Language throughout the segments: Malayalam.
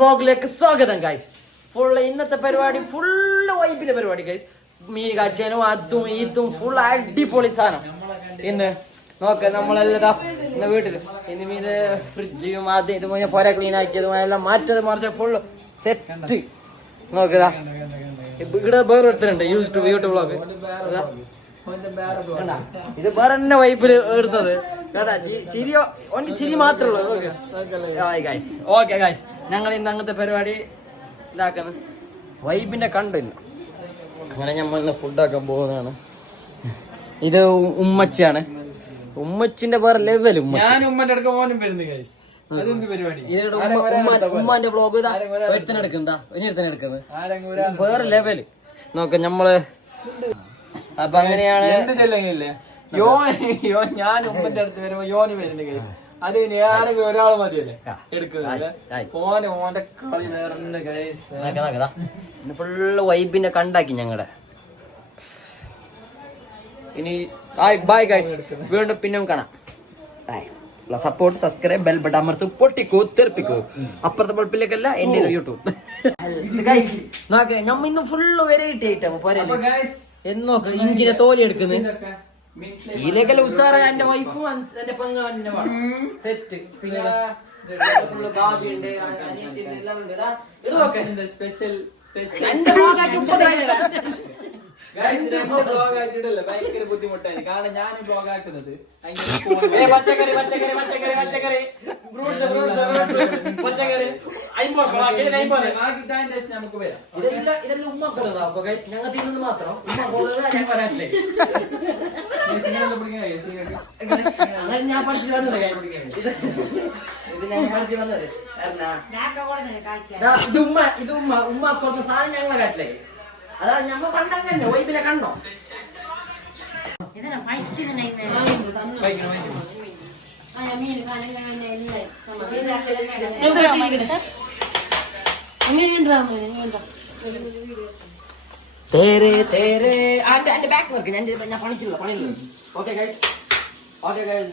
വ്ലോഗിലേക്ക് സ്വാഗതം ഗൈസ്. ഫുള്ള് ഇന്നത്തെ പരിപാടി ഫുള്ള് വൈബിലെ പരിപാടി ഗൈസ്. മീൻ കാച്ചാനും അതും ഇതും ഫുൾ അടിപൊളി സാധനം. ഇന്ന് നോക്ക നമ്മളെല്ലാം ഇന്ന് വീട്ടില് ഇന്ന് മീത് ഫ്രിഡ്ജും അത് ഇത് പുര ക്ലീൻ ആക്കിയതും എല്ലാം മാറ്റത് മറിച്ച ഫുള്ള് സെറ്റ് നോക്കതാ. ഇവിടെ വേറെ ഒരുത്തരുണ്ട് യൂട്യൂബ് വ്ലോഗ്. ഇത് വേറെ തന്നെ വൈബില് എടുത്തത് കേട്ടാ. ചിരി മാത്രമേ ഉള്ളൂ. ഓക്കെ ഗൈസ്, ഞങ്ങൾ ഇന്ന് അങ്ങനത്തെ പരിപാടി ഇതാക്കുന്നത് വൈബിന്റെ കണ്ടില്ല. അങ്ങനെ നമ്മൾ ഇന്ന് ഫുഡാക്കാൻ പോകുന്നതാണ്. ഇത് ഉമ്മച്ചാണ്. ഉമ്മച്ചിന്റെ വേറെ ലെവൽ. ഉമ്മാന്റെ വ്ലോഗ് എടുക്കുന്നത് വേറെ ലെവല് നോക്ക നമ്മള്. അപ്പൊ അങ്ങനെയാണ്. ഞാൻ ഉമ്മന്റെ അടുത്ത് വരുമ്പോ യോന് വരുന്നുണ്ട് ഗൈസ്. അത് ഇനി ആരെങ്കിലും ഒരാള് മതിയല്ലേ എടുക്കുന്നത്. ഓന്റെ കളി വേറെ ഗൈസ്. ഫുള്ള് വൈബിന്റെ കണ്ടാക്കി ഞങ്ങളുടെ. ഇനി ബൈ ഗൈസ്, വീണ്ടും പിന്നെ കാണാം. സപ്പോർട്ട്, സബ്സ്ക്രൈബ്, ബെൽ ബട്ടൺ അമർത്ത്, പൊട്ടിക്കോ തെറിപ്പിക്കോ. അപ്പുറത്തെ ബൾപ്പിലേക്കല്ല എന്റെ യൂട്യൂബ് ഗൈസ്. നോക്കെ നമ്മ ഇന്ന് ഫുള്ള് വെറൈറ്റി ഐറ്റം പോരെ. എന്നോക്ക് ഇഞ്ചിന്റെ തോലി എടുക്കുന്നത് ഇതിലേക്കല്ല ഉസാറ. എന്റെ വൈഫും എന്റെ പങ്കാളിന്റെ സെറ്റ്. പിന്നെ ഫുള്ള് ബാബിയുണ്ട്, സ്പെഷ്യൽ എന്റെ ഭാഗമായിട്ട് 30 ഭയങ്കര ബുദ്ധിമുട്ടായി. കാരണം ഞാൻ ബ്ലോഗ് ആക്കുന്നത് പച്ചക്കറി പച്ചക്കറി പച്ചക്കറി പച്ചക്കറി പച്ചക്കറി നമുക്ക് വരാം. ഇതെല്ലാം ഉമ്മ കൊടുത്താ ഞങ്ങൾ തിന്നത് മാത്രം. അങ്ങനെ ഞാൻ പഠിച്ചു വന്നത്. ഇത് ഞാൻ പഠിച്ചു വന്നത് ഇത് ഉമ്മ കൊടുത്ത സാധനം ഞങ്ങളെ കാട്ടിലേക്ക്. അതാണ് ഞമ്മ കണ്ടോ വൈബിനെ കണ്ടോ. ഞാൻ പണിച്ചില്ല പണിയില്ല.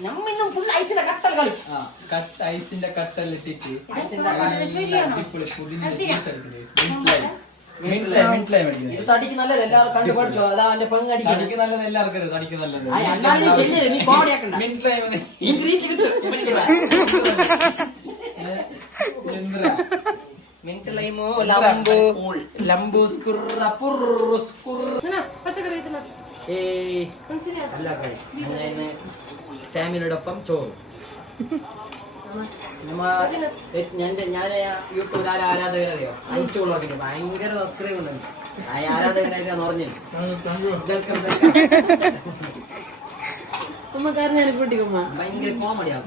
നമ്മ ഫുൾ ഐസിന്റെ കട്ടൽ കളി. ഐസിന്റെ കട്ടലിട്ടിട്ട് ഇത് തടിക്ക് നല്ലത്. എല്ലാവരും കണ്ടു പഠിച്ചോ. അതാ എന്റെ പെങ്ങടിക്ക് നല്ലത്. എല്ലാവർക്കും തടിക്ക് നല്ലത്. ഫാമിലിയോടൊപ്പം ചോറ്. ഞാൻ യൂട്യൂബിൽ ആരാധകരറിയോ? അയച്ചുകൊള്ളോക്കിട്ട് ഭയങ്കര സബ്സ്ക്രൈബ് ഉണ്ട്. ആ ആരാധകരായിട്ടാന്ന് പറഞ്ഞില്ല. ഭയങ്കര കോമഡിയാണ്.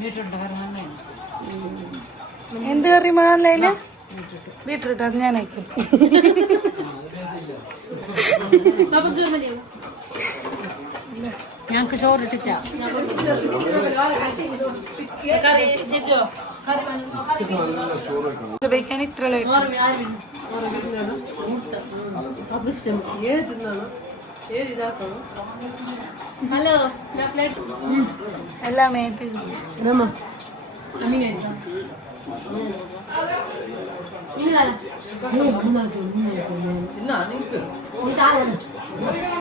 എന്ത് കറി മാലയില് ബീട്രൂട്ട് അത് ഞാൻ അയക്കും. ഞങ്ങക്ക് ചോറിട്ടിട്ടാ വെക്കാൻ ഇത്ര ഹലോ എല്ലാം മേത്ത് ഇല്ല